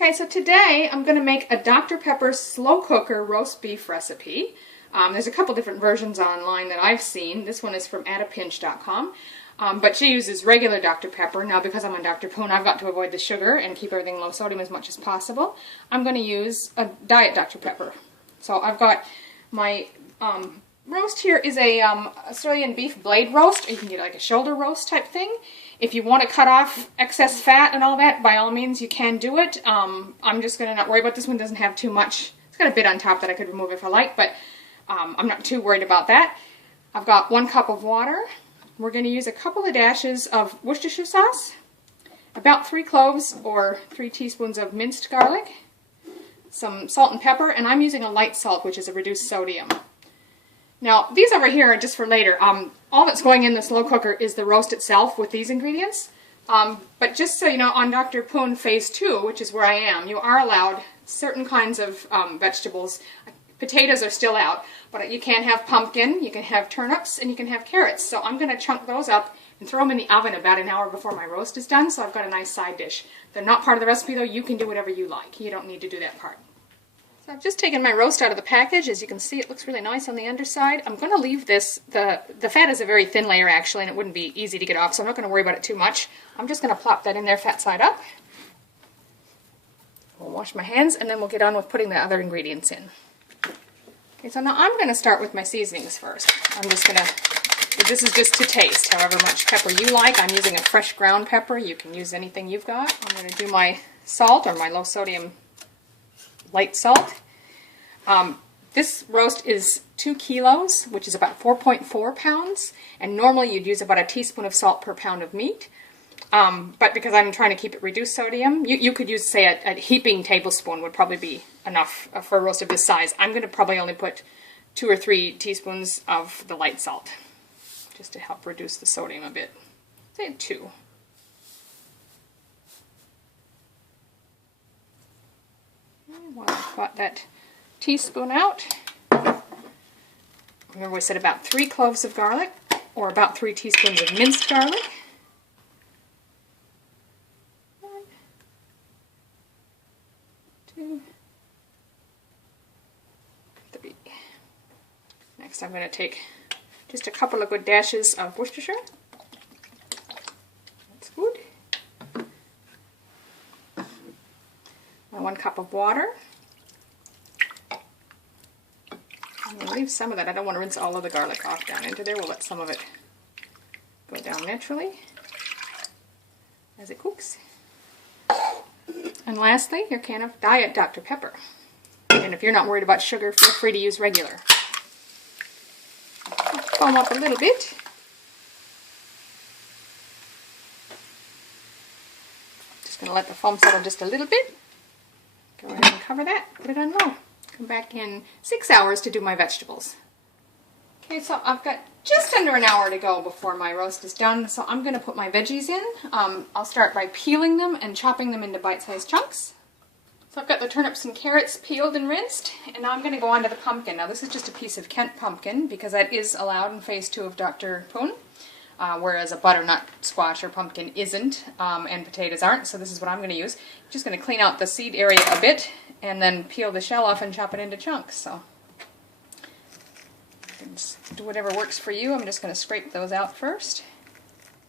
Okay, so today I'm going to make a Dr. Pepper slow cooker roast beef recipe. There's a couple different versions online that I've seen. This one is from atapinch.com. But she uses regular Dr. Pepper. Now, because I'm on Dr. Poon, I've got to avoid the sugar and keep everything low sodium as much as possible. I'm going to use a diet Dr. Pepper. So I've got my roast here is a Australian beef blade roast, or you can get like a shoulder roast type thing. If you want to cut off excess fat and all that, by all means you can do it. I'm just going to not worry about this one. Doesn't have too much. It's got a bit on top that I could remove if I like, but I'm not too worried about that. I've got 1 cup of water. We're going to use a couple of dashes of Worcestershire sauce, about 3 cloves or 3 teaspoons of minced garlic, some salt and pepper, and I'm using a light salt, which is a reduced sodium. Now, these over here are just for later. All that's going in the slow cooker is the roast itself with these ingredients. But just so you know, on Dr. Poon Phase 2, which is where I am, you are allowed certain kinds of vegetables. Potatoes are still out, but you can have pumpkin, you can have turnips, and you can have carrots. So I'm going to chunk those up and throw them in the oven about an hour before my roast is done, so I've got a nice side dish. They're not part of the recipe, though. You can do whatever you like. You don't need to do that part. So I've just taken my roast out of the package. As you can see, it looks really nice on the underside. I'm going to leave this, the fat is a very thin layer actually, and it wouldn't be easy to get off, so I'm not going to worry about it too much. I'm just going to plop that in there fat side up. We'll wash my hands, and then we'll get on with putting the other ingredients in. Okay, so now I'm going to start with my seasonings first. I'm just going to, this is just to taste, however much pepper you like. I'm using a fresh ground pepper. You can use anything you've got. I'm going to do my salt, or my low sodium light salt. This roast is 2 kilos, which is about 4.4 pounds, and normally you'd use about a teaspoon of salt per pound of meat. But because I'm trying to keep it reduced sodium, you could use, say, a heaping tablespoon would probably be enough for a roast of this size. I'm going to probably only put 2 or 3 teaspoons of the light salt, just to help reduce the sodium a bit. Say 2. While I've got that teaspoon out, remember we said about 3 cloves of garlic, or about 3 teaspoons of minced garlic. 1, 2, 3. Next I'm going to take just a couple of good dashes of Worcestershire. That's good. My 1 cup of water. I'm going to leave some of that. I don't want to rinse all of the garlic off down into there. We'll let some of it go down naturally as it cooks. And lastly, your can of diet Dr. Pepper. And if you're not worried about sugar, feel free to use regular. Foam up a little bit. Just going to let the foam settle just a little bit. Go ahead and cover that, put it on low. Come back in 6 hours to do my vegetables. Okay, so I've got just under an hour to go before my roast is done, so I'm going to put my veggies in. I'll start by peeling them and chopping them into bite-sized chunks. So I've got the turnips and carrots peeled and rinsed, and now I'm going to go on to the pumpkin. Now this is just a piece of Kent pumpkin, because that is allowed in Phase 2 of Dr. Poon. Whereas a butternut squash or pumpkin isn't, and potatoes aren't, so this is what I'm going to use. I'm just going to clean out the seed area a bit, and then peel the shell off and chop it into chunks. So do whatever works for you. I'm just going to scrape those out first.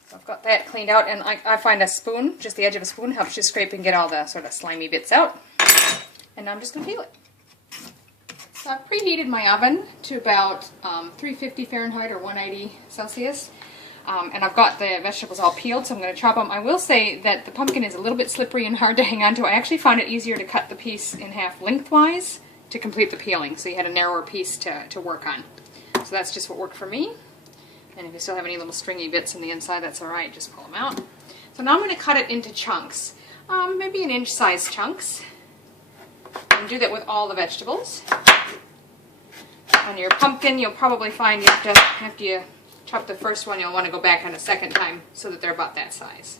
So I've got that cleaned out, and I find a spoon, just the edge of a spoon, helps you scrape and get all the sort of slimy bits out. And now I'm just going to peel it. So I've preheated my oven to about 350 Fahrenheit or 180 Celsius. And I've got the vegetables all peeled, so I'm going to chop them. I will say that the pumpkin is a little bit slippery and hard to hang on to. I actually found it easier to cut the piece in half lengthwise to complete the peeling, so you had a narrower piece to work on. So that's just what worked for me. And if you still have any little stringy bits in the inside, that's alright, just pull them out. So now I'm going to cut it into chunks, maybe 1-inch size chunks. And do that with all the vegetables. On your pumpkin, you'll probably find you have to, after you chop the first one, you'll want to go back on a second time so that they're about that size.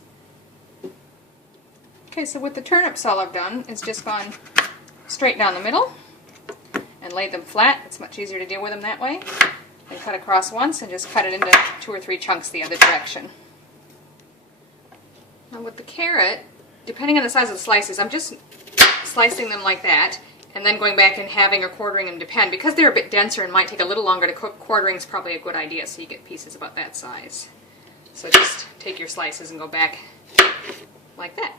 Okay, so with the turnips, all I've done is just gone straight down the middle and laid them flat. It's much easier to deal with them that way. And cut across once and just cut it into 2 or 3 chunks the other direction. Now with the carrot, depending on the size of the slices, I'm just slicing them like that, and then going back and having or quartering them, depend. Because they're a bit denser and might take a little longer to cook, quartering is probably a good idea, so you get pieces about that size. So just take your slices and go back like that.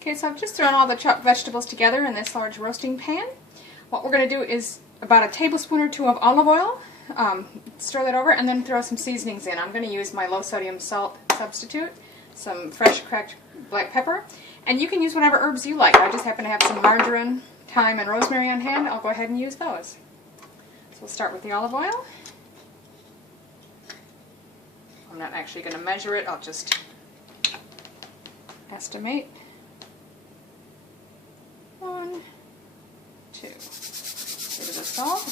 Okay, so I've just thrown all the chopped vegetables together in this large roasting pan. What we're going to do is about a tablespoon or two of olive oil, stir that over, and then throw some seasonings in. I'm going to use my low sodium salt substitute, some fresh cracked black pepper, and you can use whatever herbs you like. I just happen to have some marjoram, thyme, and rosemary on hand. I'll go ahead and use those. So we'll start with the olive oil. I'm not actually going to measure it, I'll just estimate. 1, 2. A bit of the salt,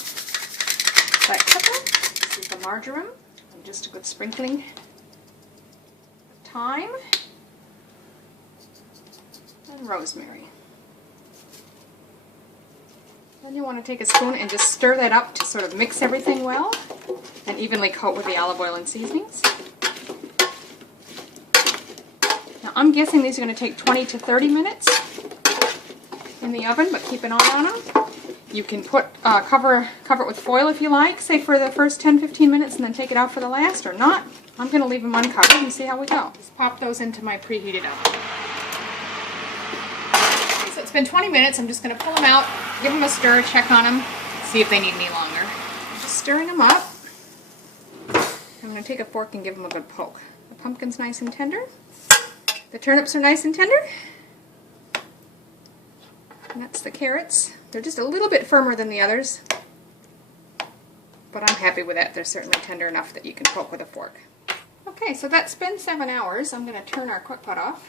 black pepper, this is the marjoram, and just a good sprinkling of thyme, and rosemary. Then you want to take a spoon and just stir that up to sort of mix everything well and evenly coat with the olive oil and seasonings. Now I'm guessing these are going to take 20 to 30 minutes in the oven, but keep an eye on them. You can put cover it with foil if you like, say for the first 10-15 minutes, and then take it out for the last, or not. I'm going to leave them uncovered and see how we go. Just pop those into my preheated oven. Okay, so it's been 20 minutes. I'm just going to pull them out, give them a stir, check on them, see if they need any longer. I'm just stirring them up. I'm going to take a fork and give them a good poke. The pumpkin's nice and tender. The turnips are nice and tender. And that's the carrots. They're just a little bit firmer than the others, but I'm happy with that. They're certainly tender enough that you can poke with a fork. Okay, so that's been 7 hours. I'm going to turn our crock pot off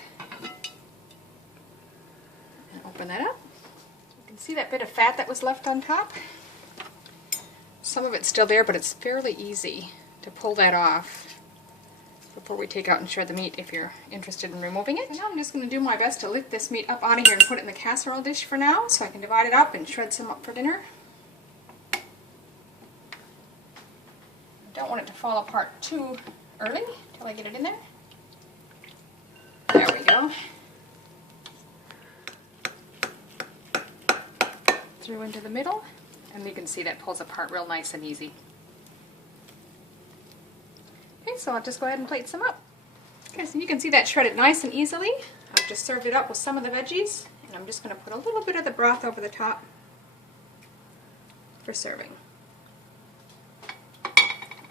and open that up. You can see that bit of fat that was left on top. Some of it's still there, but it's fairly easy to pull that off before we take out and shred the meat if you're interested in removing it. And now I'm just going to do my best to lift this meat up out of here and put it in the casserole dish for now so I can divide it up and shred some up for dinner. I don't want it to fall apart too early until I get it in there. There we go. Through into the middle, and you can see that pulls apart real nice and easy. Okay, so I'll just go ahead and plate some up. Okay, so you can see that shredded nice and easily. I've just served it up with some of the veggies, and I'm just going to put a little bit of the broth over the top for serving.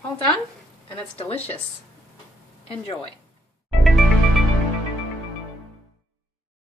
All done, and it's delicious. Enjoy.